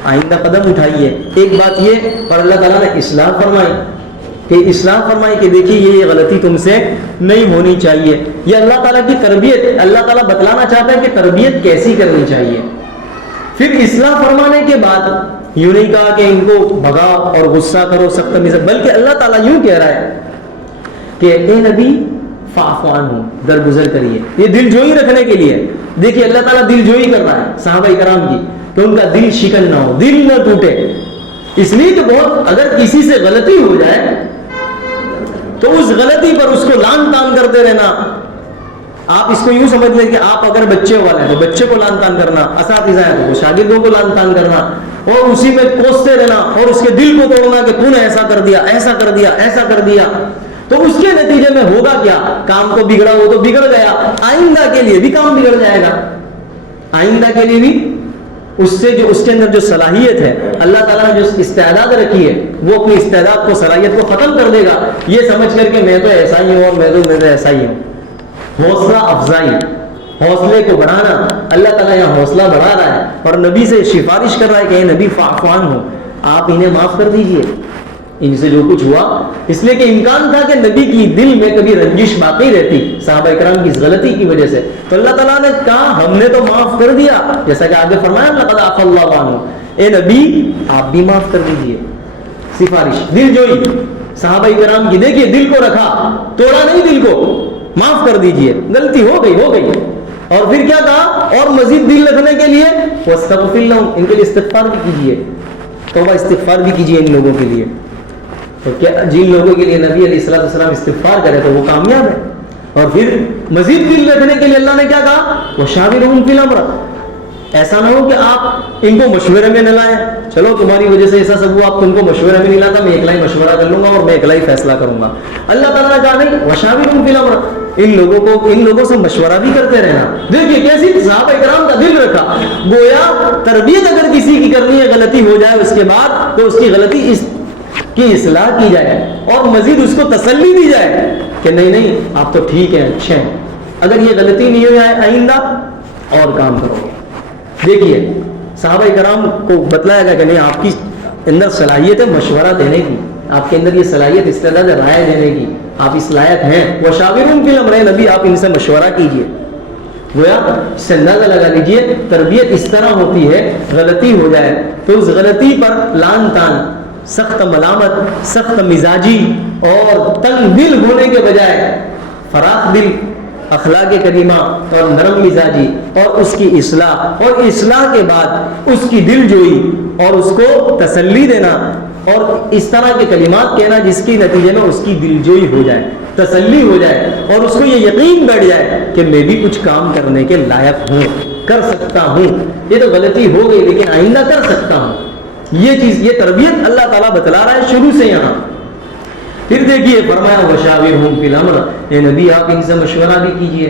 آئندہ قدم اٹھائیے۔ ایک بات یہ، اور اللہ تعالیٰ نے اصلاح فرمائی کہ دیکھیے یہ غلطی تم سے نہیں ہونی چاہیے۔ یہ اللہ تعالیٰ کی تربیت، اللہ تعالیٰ بتلانا چاہتا ہے کہ تربیت کیسی کرنی چاہیے۔ پھر اصلاح فرمانے کے بعد یوں نہیں کہا کہ ان کو بھگاؤ اور غصہ کرو سخت مزاج، بلکہ اللہ تعالیٰ یوں کہہ رہا ہے کہ اے نبی فاعف عنہم، درگزر کریے۔ یہ دل جوئی رکھنے کے لیے، دیکھیے اللہ تعالیٰ دل جوئی کر رہا ہے صحابہ کرام کی کہ ان کا دل شکن نہ ہو، دل نہ ٹوٹے۔ اس لیے کہ بہت اگر کسی سے غلطی ہو جائے تو اس غلطی پر اس کو لان تان کرتے رہنا. آپ اس کو یوں سمجھ لیں کہ آپ اگر بچے والے ہیں تو بچے کو لان تان کرنا, اساتذہ ہیں تو شاگردوں کو لان تان کرنا, اور اسی میں کوستے رہنا اور اس کے دل کو توڑنا کہ تو نے ایسا کر دیا, ایسا کر دیا, ایسا کر دیا. تو اس کے نتیجے میں ہوگا کیا؟ کام کو بگڑا, وہ تو بگڑ گیا, آئندہ کے لیے بھی کام بگڑ جائے گا. آئندہ کے لیے بھی اس سے جو اس کے اندر جو صلاحیت ہے, اللہ تعالیٰ نے جو استعداد رکھی ہے, وہ اپنی استعداد کو, صلاحیت کو ختم کر دے گا, یہ سمجھ کر کہ میں تو ایسا ہی ہوں اور میں تو ایسا ہی ہوں. حوصلہ افزائی, حوصلے کو بڑھانا, اللہ تعالیٰ یہاں حوصلہ بڑھا رہا ہے اور نبی سے سفارش کر رہا ہے کہ اے نبی فاعف عنہم, آپ انہیں معاف کر دیجئے ان سے جو کچھ ہوا. اس لیے کہ امکان تھا کہ نبی کی دل میں کبھی رنجش باقی رہتی صحابہ کرام کی اس غلطی کی وجہ سے. تو اللہ تعالیٰ نے کہا ہم نے تو معاف کر دیا, جیسا کہ آگے فرمایا لقد عفا اللہ عنہ, اے نبی آپ بھی معاف کر دیجئے. سفارش, دل جوئی صحابہ کرام کی, دیکھیے دل کو رکھا, توڑا نہیں دل کو, معاف کر دیجئے, غلطی ہو گئی. اور پھر کیا کہا, اور مزید دل رکھنے کے لیے واستغفر لہم, ان کے لیے استغفار بھی کیجئے, توبہ استغفار بھی کیجئے ان لوگوں کے لیے. تو کیا جن لوگوں کے لیے نبی علیہ الصلوۃ والسلام استغفار کرے تو وہ کامیاب ہے. اور پھر مزید دل رکھنے کے لیے اللہ نے کیا کہا, وشاورہم فی الامر, ایسا نہ ہو کہ آپ ان کو مشورے میں نہ لائیں, چلو تمہاری وجہ سے ایسا سب ہوا, آپ تم کو مشورے میں نہیں لاتا, میں اکلا ہی مشورہ کر لوں گا اور میں اکلا ہی فیصلہ کروں گا. اللہ تعالیٰ نے کہا نہیں, وشاورہم فی الامر, ان لوگوں سے مشورہ بھی کرتے رہنا. دیکھیے کیسی صحابہ کرام کا دل رکھا, گویا تربیت اگر کسی کی کرنی ہے, غلطی ہو جائے اس کے بعد تو اس کی غلطی کی اصلاح کی جائے اور مزید اس کو تسلی دی جائے کہ نہیں آپ تو ٹھیک ہیں, اچھے ہیں, اگر یہ غلطی نہیں ہو جائے آئندہ اور کام کرو گے. دیکھیے صحابہ کرام کو بتلایا گیا کہ نہیں, آپ کی اندر صلاحیت ہے مشورہ دینے کی, آپ کے اندر یہ صلاحیت استعداد ہے رائے دینے کی, آپ اس لائق ہیں. وشاورہم فی الامر, نبی آپ ان سے مشورہ کیجئے. گویا اس سے اندازہ لگا لیجئے تربیت اس طرح ہوتی ہے, غلطی ہو جائے تو اس غلطی پر لان تان, سخت ملامت, سخت مزاجی اور تنگ دل ہونے کے بجائے فراخ دل, اخلاق کریمہ اور نرم مزاجی اور اس کی اصلاح, اور اصلاح کے بعد اس کی دل جوئی اور اس کو تسلی دینا اور اس طرح کے کلمات کہنا جس کے نتیجے میں اس کی دل جوئی ہو جائے, تسلی ہو جائے اور اس کو یہ یقین بیٹھ جائے کہ میں بھی کچھ کام کرنے کے لائق ہوں, کر سکتا ہوں, یہ تو غلطی ہو گئی لیکن آئندہ کر سکتا ہوں. یہ چیز, یہ تربیت اللہ تعالیٰ بتلا رہا ہے شروع سے یہاں. پھر دیکھیے فرمایا وشاورہم فی الامر, اے نبی آپ ان سے مشورہ بھی کیجئے.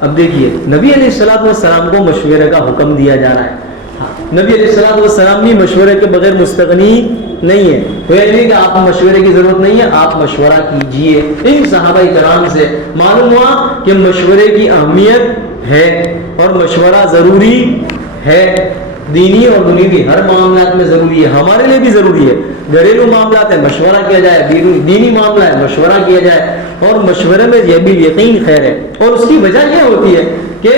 اب دیکھیے نبی علیہ الصلوۃ والسلام کو مشورے کا حکم دیا جا رہا ہے. نبی علیہ الصلوۃ والسلام بھی مشورے کے بغیر مستغنی نہیں ہے. کوئی نہیں کہ آپ کو مشورے کی ضرورت نہیں ہے, آپ مشورہ کیجئے. ان صحابہ کرام سے معلوم ہوا کہ مشورے کی اہمیت ہے اور مشورہ ضروری ہے, دینی اور دنیوی ہر معاملات میں ضروری ہے. ہمارے لیے بھی ضروری ہے, گھریلو معاملات ہے مشورہ کیا جائے, دینی معاملہ ہے مشورہ کیا جائے, اور مشورے میں یہ بھی یقین خیر ہے. اور اس کی وجہ یہ ہوتی ہے کہ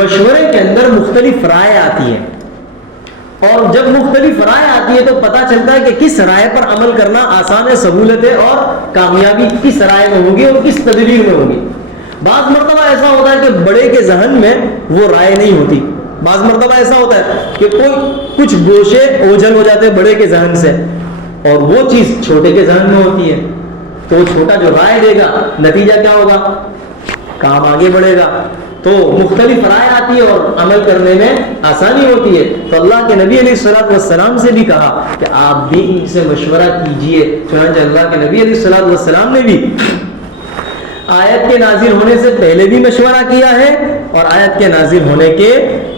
مشورے کے اندر مختلف رائے آتی ہیں, اور جب مختلف رائے آتی ہے تو پتہ چلتا ہے کہ کس رائے پر عمل کرنا آسان ہے, سہولت ہے, اور کامیابی کس رائے میں ہوگی اور کس تدبیر میں ہوگی. بعض مرتبہ ایسا ہوتا ہے کہ بڑے کے ذہن میں وہ رائے نہیں ہوتی, بعض مرتبہ ایسا ہوتا ہے کہ کچھ گوشے اوجھل ہو جاتے ہیں بڑے کے ذہن سے, اور وہ چیز چھوٹے کے ذہن میں ہوتی ہے. تو وہ چھوٹا جو رائے دے گا نتیجہ کیا ہوگا, کام آگے بڑھے گا. تو مختلف رائے آتی ہے اور عمل کرنے میں آسانی ہوتی ہے. تو اللہ کے نبی علیہ الصلوۃ والسلام سے بھی کہا کہ آپ بھی ان سے مشورہ کیجئے. چنانچہ اللہ کے نبی علیہ الصلوۃ والسلام نے بھی آیت کے نازل ہونے سے پہلے بھی مشورہ کیا ہے اور آیت کے نازل ہونے کے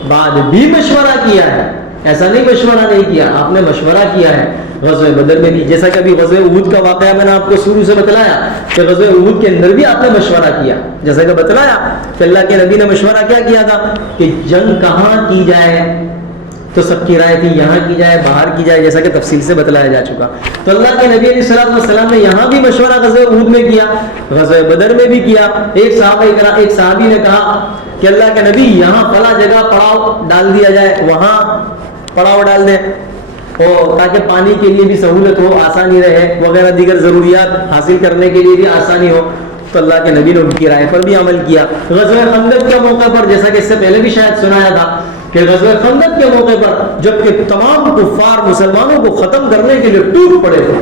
بعد بھی مشورہ کیا ہے. ایسا نہیں مشورہ نہیں کیا, آپ نے مشورہ کیا ہے. غزوہ بدر میں بھی, جیسا کہ ابھی غزوہ احد کا واقعہ میں نے آپ کو شروع سے بتلایا کہ غزوہ احد کے اندر بھی آپ نے مشورہ کیا, جیسا کہ بتلایا کہ اللہ کے نبی نے مشورہ کیا کیا تھا کہ جنگ کہاں کی جائے. تو سب کی رائے تھی یہاں کی جائے, باہر کی جائے, جیسا کہ تفصیل سے بتلایا جا چکا. تو اللہ کے نبی علیہ الصلوۃ والسلام نے یہاں بھی مشورہ غزوہ احد میں کیا, غزوہ بدر میں بھی کیا. ایک صحابی نے کہا کہ اللہ کے نبی یہاں فلاں جگہ پڑاؤ ڈال دیا جائے, وہاں پڑاؤ ڈال دیں, اور تاکہ پانی کے لیے بھی سہولت ہو, آسانی رہے, وغیرہ دیگر ضروریات حاصل کرنے کے لیے بھی آسانی ہو. تو اللہ کے نبی نے ان کی رائے پر بھی عمل کیا. غزوہ خندق کے موقع پر, جیسا کہ اس سے پہلے بھی شاید سنایا تھا کہ غزوہ خندق کے موقع پر جب کہ تمام کفار مسلمانوں کو ختم کرنے کے لیے ٹوٹ پڑے تھے,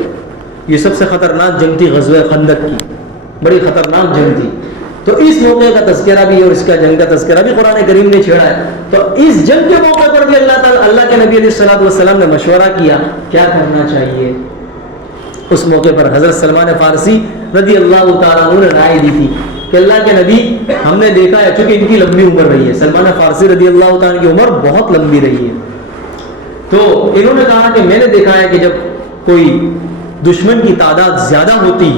یہ سب سے خطرناک جنگ تھی غزوہ خندق کی، بڑی خطرناک جنگ تھی. تو اس موقع کا تذکرہ بھی اور اس کا جنگ کا تذکرہ بھی قرآن کریم نے چھیڑا ہے. تو اس جنگ کے موقع پر بھی اللہ کے نبی علیہ الصلوۃ والسلام نے مشورہ کیا کیا کرنا چاہیے. اس موقع پر حضرت سلمان فارسی رضی اللہ تعالیٰ عنہ نے رائے دی تھی کہ اللہ کے نبی ہم نے دیکھا ہے، چونکہ ان کی لمبی عمر رہی ہے، سلمان فارسی رضی اللہ تعالیٰ کی عمر بہت لمبی رہی ہے. تو انہوں نے کہا کہ میں نے دیکھا ہے کہ جب کوئی دشمن کی تعداد زیادہ ہوتی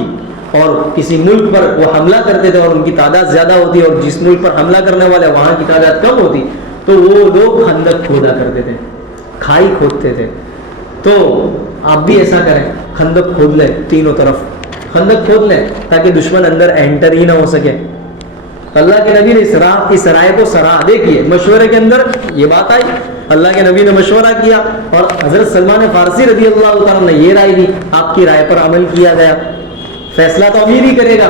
اور کسی ملک پر وہ حملہ کرتے تھے اور ان کی تعداد زیادہ ہوتی اور جس ملک پر حملہ کرنے والے وہاں کی تعداد کم ہوتی تو وہ لوگ خندق کھودا کرتے تھے، کھائی کھودتے تھے. تو آپ بھی ایسا کریں، خندق کھود لیں، تینوں طرف خندق کھود لیں تاکہ دشمن اندر انٹر ہی نہ ہو سکے. اللہ کے نبی نے اس رائے کو سراہا. دیکھیے مشورے کے اندر یہ بات آئی، اللہ کے نبی نے مشورہ کیا اور حضرت سلمان فارسی رضی اللہ تعالیٰ نے یہ رائے دی، آپ کی رائے پر عمل کیا گیا. فیصلہ تو امیر ہی کرے گا،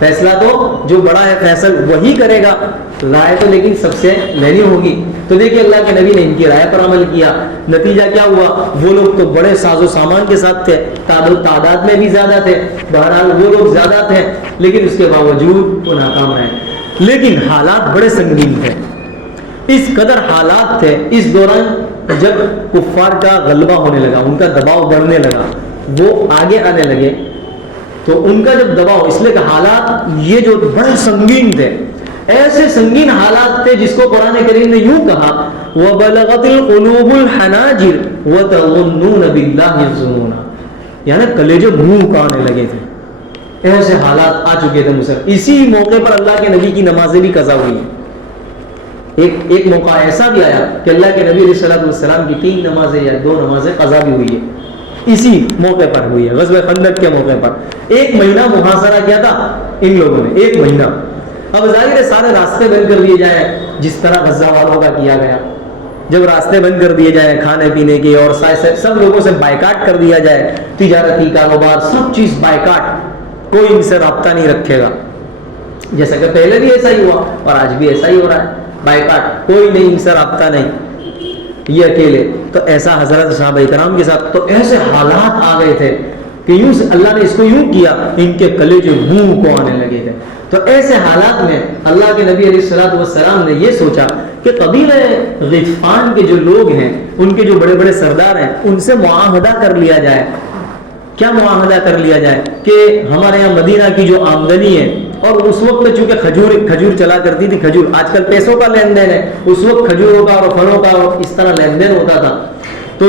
فیصلہ تو جو بڑا ہے فیصل وہی کرے گا، رائے تو لیکن سب سے لینی ہوگی. تو دیکھیے اللہ کے نبی نے ان کی رائے پر عمل کیا. نتیجہ کیا ہوا؟ وہ لوگ تو بڑے ساز و سامان کے ساتھ تھے، تعداد میں بھی زیادہ تھے، بہرحال وہ لوگ زیادہ تھے لیکن اس کے باوجود وہ ناکام رہے. لیکن حالات بڑے سنگین تھے، اس قدر حالات تھے. اس دوران جب کفار کا غلبہ ہونے لگا، ان کا دباؤ بڑھنے لگا، وہ آگے آنے لگے، تو ان کا جب دباؤ، اس لیے کہ حالات یہ جو بڑے سنگین تھے، ایسے سنگین حالات تھے جس کو قرآن کریم نے یوں کہا وَبَلَغَتِ الْقُلُوبُ الْحَنَاجِرَ وَتَظُنُّونَ بِاللَّهِ الظُّنُونَ، یعنی کلیجے منہ کو آنے لگے تھے. ایسے حالات آ چکے تھے مسلم. اسی موقع پر اللہ کے نبی کی نمازیں بھی قضا ہوئی. ایک موقع ایسا بھی آیا کہ اللہ کے نبی علیہ السلام کی 3 نمازیں یا 2 نمازیں قضا بھی ہوئی ہے. اسی موقع پر ہوئی ہے، غزوہ خندق کے موقع پر. 1 مہینہ محاصرہ کیا تھا ان لوگوں نے، 1 مہینہ. اب ظاہر ہے سارے راستے بند کر دیے جائیں جس طرح غزہ والوں کا کیا گیا. جب راستے بند کر دیے جائیں کھانے پینے کے اور سب لوگوں سے بائیکاٹ کر دیا جائے، تجارتی کاروبار سب چیز بائیکاٹ، کوئی ان سے رابطہ نہیں رکھے گا. جیسا کہ پہلے بھی ایسا ہی ہوا اور آج بھی ایسا ہی ہو رہا ہے، بائیکاٹ، کوئی نہیں ان سے رابطہ نہیں، یہ اکیلے. تو ایسا حضرت صحابہ کرام کے ساتھ تو ایسے حالات آ گئے تھے کہ یوں اللہ نے اس کو یوں کیا ان کے کلیجے منہ کو آنے لگے تھے. تو ایسے حالات میں اللہ کے نبی علیہ الصلوۃ والسلام نے یہ سوچا کہ قبیلہ غطفان کے جو لوگ ہیں، ان کے جو بڑے بڑے سردار ہیں، ان سے معاہدہ کر لیا جائے. کیا معاہدہ کر لیا جائے کہ ہمارے یہاں مدینہ کی جو آمدنی ہے، اور اس وقت میں چونکہ کھجور چلا کرتی تھی، کھجور آج کل پیسوں کا لین دین ہے، اس وقت کھجوروں کا اور پھلوں کا اور اس طرح لین دین ہوتا تھا. تو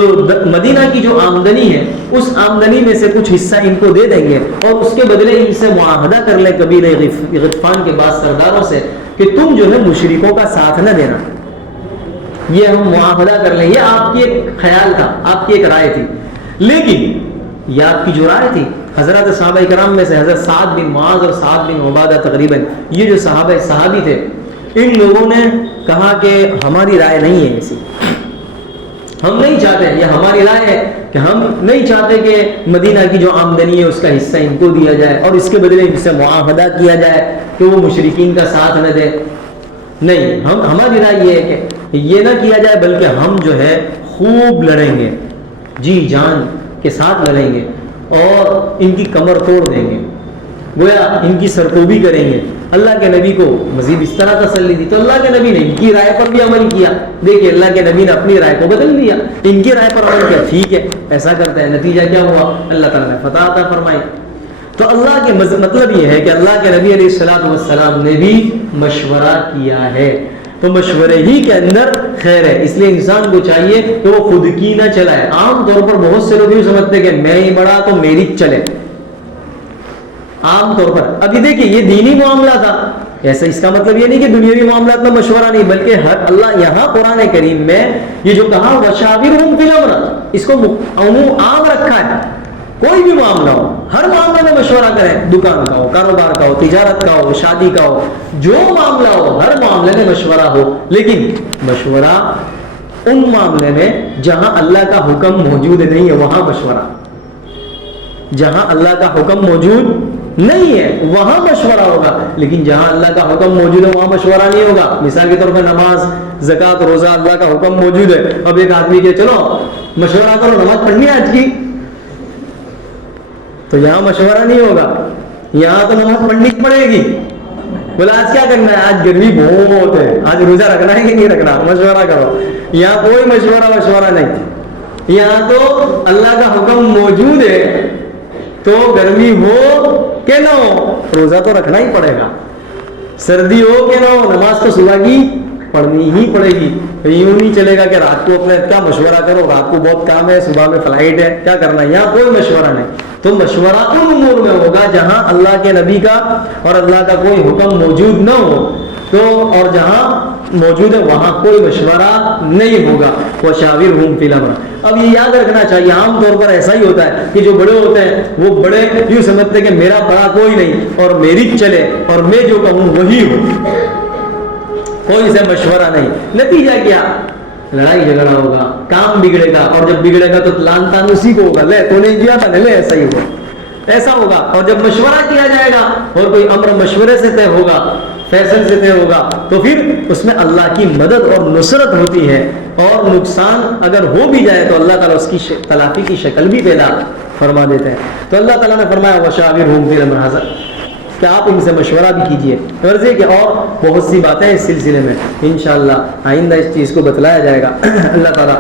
مدینہ کی جو آمدنی ہے اس آمدنی میں سے کچھ حصہ ان کو دے دیں گے اور اس کے بدلے ان سے معاہدہ کر لیں قبیلہ غطفان کے بعض سرداروں سے کہ تم جو ہے مشرکوں کا ساتھ نہ دینا. یہ ہم معاہدہ کر لیں. یہ آپ کی ایک خیال تھا، آپ کی ایک رائے تھی. لیکن یہ آپ کی جو رائے تھی، حضرات صحابہ کرام میں سے حضرت سعد بن معاذ اور سعد بن عبادہ تقریباً یہ جو صحابی تھے، ان لوگوں نے کہا کہ ہماری رائے نہیں ہے ایسی، ہم نہیں چاہتے، یہ ہماری رائے ہے کہ ہم نہیں چاہتے کہ مدینہ کی جو آمدنی ہے اس کا حصہ ان کو دیا جائے اور اس کے بدلے ان سے معاہدہ کیا جائے کہ وہ مشرکین کا ساتھ نہ دے. نہیں، ہماری رائے یہ ہے کہ یہ نہ کیا جائے، بلکہ ہم جو ہے خوب لڑیں گے، جی جان کے ساتھ لڑیں گے اور ان کی کمر توڑ دیں گے، گویا ان کی سرکوبی کریں گے. اللہ کے نبی کو مزید اس طرح تسلی دی تو اللہ کے نبی نے ان کی رائے پر بھی عمل کیا. دیکھیے اللہ کے نبی نے اپنی رائے کو بدل دیا، ان کی رائے پر عمل کیا، ٹھیک ہے ایسا کرتے ہیں. نتیجہ کیا ہوا؟ اللہ تعالیٰ نے فتح عطا فرمائی. تو اللہ کے مطلب یہ ہے کہ اللہ کے نبی علیہ الصلوۃ والسلام نے بھی مشورہ کیا ہے، تو مشورے ہی کے اندر خیر ہے. اس لیے انسان کو چاہیے کہ وہ خود کی نہ چلائے. عام طور پر بہت سے لوگ یوں سمجھتے کہ میں ہی بڑا تو میری چلے، عام طور پر. ابھی دیکھیے یہ دینی معاملہ تھا، ایسا اس کا مطلب یہ نہیں کہ دنیاوی معاملات میں مشورہ نہیں، بلکہ ہر اللہ یہاں قرآن کریم میں یہ جو کہا وَشَاوِرْهُمْ فِي الْأَمْرِ، اس کو عام رکھا ہے. کوئی بھی معاملہ ہو، ہر معاملے میں مشورہ کریں، دکان کا ہو، کاروبار کا ہو، تجارت کا ہو، شادی کا ہو، جو معاملہ ہو ہر معاملے میں مشورہ ہو. لیکن مشورہ ان معاملے میں جہاں اللہ کا حکم موجود نہیں ہے وہاں مشورہ، جہاں اللہ کا حکم موجود نہیں ہے وہاں مشورہ ہوگا. لیکن جہاں اللہ کا حکم موجود ہے وہاں مشورہ نہیں ہوگا. مثال کے طور پر نماز، زکوٰۃ، روزہ، اللہ کا حکم موجود ہے. اب ایک آدمی کہ چلو مشورہ کرو، نماز پڑھنی ہے آج کی، تو یہاں مشورہ نہیں ہوگا, یہاں تو نماز پڑھنی پڑے گی. بولا آج کیا کرنا ہے, آج گرمی بہت ہے, آج روزہ رکھنا ہے کہ نہیں رکھنا, مشورہ کرو. یہاں کوئی مشورہ نہیں, یہاں تو اللہ کا حکم موجود ہے, تو گرمی ہو کہ نہ ہو روزہ تو رکھنا ہی پڑے گا, سردی ہو کہ نہ ہو نماز تو صبح کی پڑھنی ہی پڑے گی. یوں نہیں چلے گا کہ رات کو اپنے کیا مشورہ کرو, رات کو بہت کام ہے, صبح میں فلائٹ ہے, کیا کرنا ہے. یہاں کوئی مشورہ نہیں. تو مشورہ ان امور میں ہوگا جہاں اللہ کے نبی کا اور اللہ کا کوئی حکم موجود نہ ہو, تو اور جہاں موجود ہے وہاں کوئی مشورہ نہیں ہوگا. وشاورہم فی الامر. اب یہ یاد رکھنا چاہیے, عام طور پر ایسا ہی ہوتا ہے کہ جو بڑے ہوتے ہیں وہ بڑے یوں سمجھتے ہیں کہ میرا بڑا کوئی نہیں اور میری چلے اور میں جو کہوں وہی ہو, کوئی سے مشورہ نہیں. نتیجہ کیا, لڑائی جھگڑا ہوگا, کام بگڑے گا, اور جب بگڑے گا تو لان تان اسی کو ہوگا, لے تو نہیں کیا تھا, لے ایسا ہی ہوگا, ایسا ہوگا. اور جب مشورہ کیا جائے گا اور کوئی امر مشورے سے طے ہوگا, فیصل سے طے ہوگا, تو پھر اس میں اللہ کی مدد اور نصرت ہوتی ہے. اور نقصان اگر ہو بھی جائے تو اللہ تعالیٰ اس کی تلافی کی شکل بھی پیدا فرما دیتے ہیں. تو اللہ تعالیٰ نے فرمایا وشاورہم فی الامر, کہ آپ ان سے مشورہ بھی کیجئے. غرض ہے کہ اور بہت سی باتیں اس سلسلے میں انشاءاللہ آئندہ اس چیز کو بتلایا جائے گا. اللہ تعالیٰ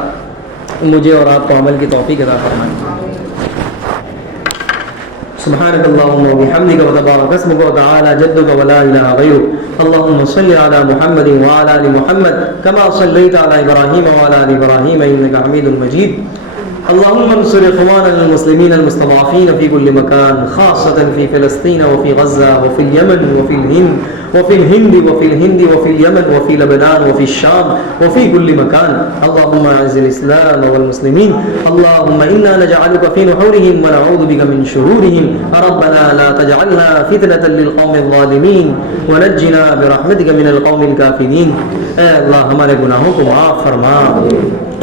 مجھے اور آپ کو عمل کی توفیق عطا فرمائے. سبحانك اللهم وبحمدك وتبارك اسمك وتعالى جدك ولا اله غيرك. اللهم صل على محمد وعلى ال محمد كما صليت على ابراهيم وعلى ال ابراهيم انك حميد مجيد. اللهم انصر اخواننا المسلمين المستضعفين في كل مكان, خاصة في فلسطين وفي غزة وفي اليمن وفي الهند وفي الهند وفي اليمن وفي لبنان وفي الشام وفي كل مكان. اللهم اعز الاسلام والمسلمين. اللهم انا نجعلك في نحورهم ونعوذ بك من شرورهم. ربنا لا تجعلنا فتنة للقوم الظالمين ونجنا برحمتك من القوم الكافرين. اے اللہ ہمارے گناہوں کو معاف فرما.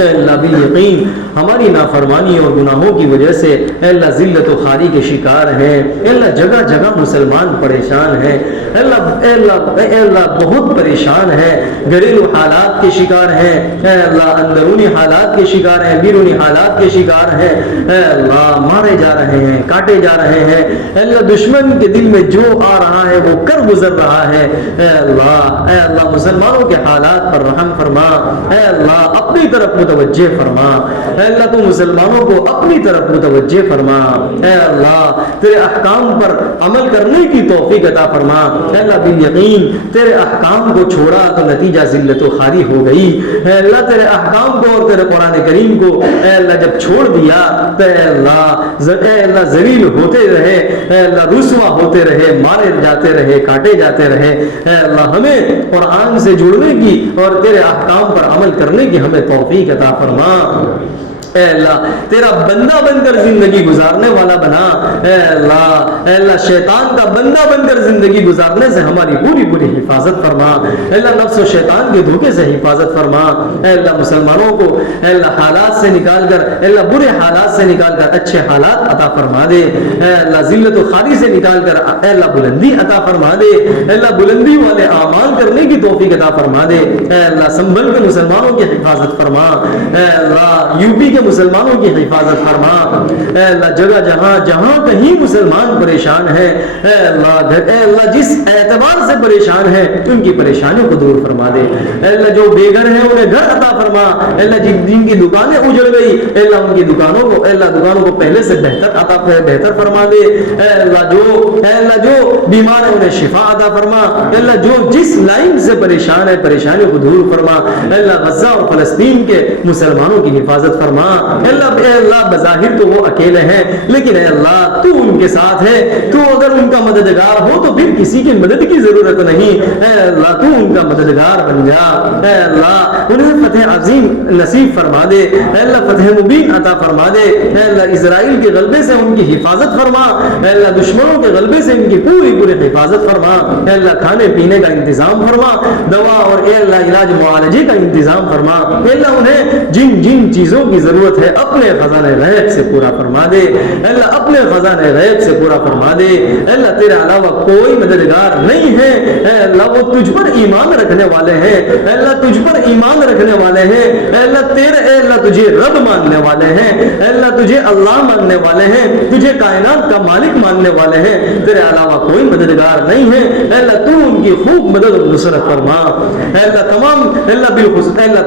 اے اللہ بالیقین ہماری نافرمانی اور گناہوں کی وجہ سے اے اللہ ذلت و خواری کے شکار ہیں. اے اللہ جگہ جگہ مسلمان پریشان ہیں. اے اللہ بہت پریشان ہیں, گھریلو حالات کے شکار ہیں. اے اللہ اندرونی حالات کے شکار ہیں, بیرونی حالات کے شکار ہیں. اے اللہ مارے جا رہے ہیں, کاٹے جا رہے ہیں. اے اللہ دشمن کے دل میں جو آ رہا ہے وہ کر گزر رہا ہے. اے اللہ مسلمانوں کے حالات پر رحم فرما. اے اللہ اپنی طرف متوجہ فرما. اے اللہ تو مسلمانوں کو اپنی طرف متوجہ فرما. اے اللہ تیرے احکام پر عمل کرنے کی توفیق عطا فرما. اے اللہ بالیقین تیرے احکام کو چھوڑا تو نتیجہ ذلت و خواری ہو گئی. اے اللہ تیرے احکام کو اور تیرے قرآن کریم کو اے اللہ جب چھوڑ دیا تو اے اللہ ذلیل ہوتے رہے, اے اللہ رسوا ہوتے رہے, مارے جاتے رہے, کاٹے جاتے رہے. اے اللہ ہمیں قرآن سے جڑنے کی اور تیرے احکام پر عمل کرنے کی ہمیں توفیق عطا فرما. اے اللہ تیرا بندہ بن کر زندگی گزارنے والا بنا. اے اللہ شیطان کا بندہ بن کر زندگی گزارنے سے ہماری پوری حفاظت فرما. اے اللہ نفس و شیطان کے دھوکے سے حفاظت فرما. اے اللہ مسلمانوں کو اے اللہ حالات سے نکال کر اے اللہ برے حالات سے نکال کر اچھے حالات عطا فرما دے. اے اللہ ذلت و خواری سے نکال کر اے اللہ بلندی عطا فرما دے. اے اللہ بلندی والے اعمال کرنے کی توفیق عطا فرما دے. اے اللہ سنبھل کے مسلمانوں کی حفاظت فرما. اے اللہ یو پی کے مسلمانوں کی حفاظت فرما. اے اللہ جگہ جہاں کہیں مسلمان پریشان ہیں, اے اللہ جس اعتبار سے پریشان ہیں ان کی پریشانیوں کو دور فرما دے. اے اللہ جو بے گھر ہیں انہیں گھر عطا فرما. اے اللہ جن کی دکانیں اجڑ گئی اے اللہ ان کی دکانوں کو پہلے سے بہتر فرما دے. اے اللہ جو بیمار ہیں انہیں شفا عطا فرما. اے اللہ جو جس لائن سے پریشان ہے پریشانیوں کو دور فرما. اے اللہ غزہ اور فلسطین کے مسلمانوں کی حفاظت فرما. اے اللہ بظاہر تو وہ اکیلے ہیں لیکن اے اللہ تو ان کے ساتھ ہے. تو اگر ان کا مددگار ہو تو پھر کسی کی مدد کی ضرورت نہیں. اے اللہ تو ان کا مددگار بن جا. اے اللہ انہیں فتح عظیم نصیب فرما دے. اے اللہ فتح مبین عطا فرما دے. اے اللہ اسرائیل کے غلبے سے ان کی حفاظت فرما. اے اللہ دشمنوں کے غلبے سے ان کی پوری حفاظت فرما. اے اللہ کھانے پینے کا انتظام فرما, دوا اور اے اللہ علاج معالجے کا انتظام فرما. اے اللہ انہیں جن چیزوں کی ضرورت ہے اپنے خزانہ غیب سے پورا فرما دے. اے اللہ اپنے خزانہ غیب سے پورا فرما دے. اے اللہ تیرے علاوہ کوئی مددگار نہیں ہے. اے اللہ وہ تجھ پر ایمان رکھنے والے ہیں. اے اللہ تجھ پر ایمان رکھنے والے ہیں. اے اے اللہ اے اللہ تجھے رب ماننے والے ہیں، اے اللہ تجھے اللہ ماننے والے ہیں، تجھے کائنات کا مالک ماننے والے ہیں، تیرے علاوہ کوئی مددگار نہیں ہے، اے اللہ تو ان کی خوب مدد و نصرت فرما، اے اللہ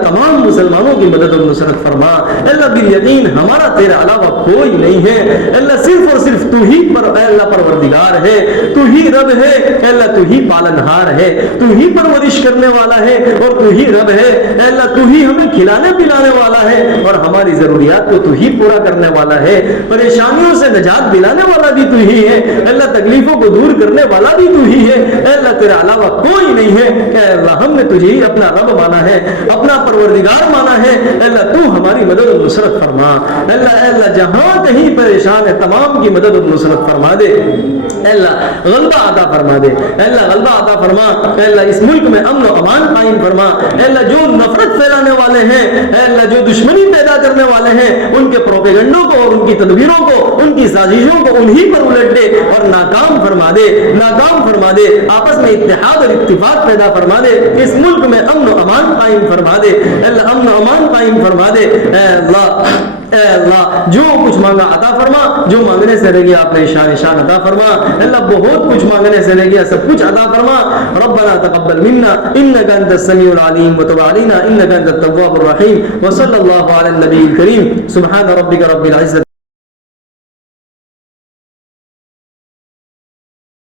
تمام مسلمانوں کی مدد و نصرت فرما، اے اللہ بالیقین ہمارا تیرے علاوہ کوئی نہیں ہے، اے اللہ صرف اور صرف تو ہی اے اللہ پروردگار ہے، تو ہی رب ہے، اے اللہ تو ہی پالنہار ہے، تو ہی پرورش کرنے والا ہے اور تو ہی رب ہے، اے اللہ تو ہی ہمیں کھلانے پلانے والا ہے اور ہماری ضروریات کو تو ہی پورا کرنے والا ہے، پریشانیوں سے نجات دلانے والا بھی تو ہی ہے، اے اللہ تکلیفوں کو دور کرنے والا بھی تو ہی ہے، اے اللہ تیرے علاوہ کوئی نہیں ہے، اے اللہ ہم نے تجھے ہی اپنا رب مانا ہے، اپنا پروردگار مانا ہے، اے اللہ تو ہماری مدد و نصرت فرما، اے اللہ جہاں کہیں پریشان ہے تمام کی مدد و نصرت فرما دے، اے اللہ غلبہ عطا فرما دے، اے اللہ غلبہ عطا فرما، اے اللہ اس ملک میں امن و امان قائم فرما، اے اللہ جو نفرت پھیلانے والے ہیں، اے اللہ جو دشمنی پیدا کرنے والے ہیں ان کے پروپیگنڈوں کو اور ان کی تدبیروں کو ان کی سازشوں کو انہی پر الٹ دے اور ناکام فرما دے، آپس میں اتحاد اور اتفاق پیدا فرما دے، اس ملک میں امن و امان قائم فرما دے، اے اللہ امن و امان قائم فرما دے، اے اللہ جو کچھ مانگا عطا فرما، جو مانگنے سے رہ گیا آپ نے شان عطا فرما، اللہ بہت کچھ مانگنے سے رہ گیا سب کچھ عطا فرما، ربنا تقبل منا انك انت السميع العليم وتب علينا انك انت التواب الرحيم وصلى الله على النبي الكريم سبحان ربك رب العزة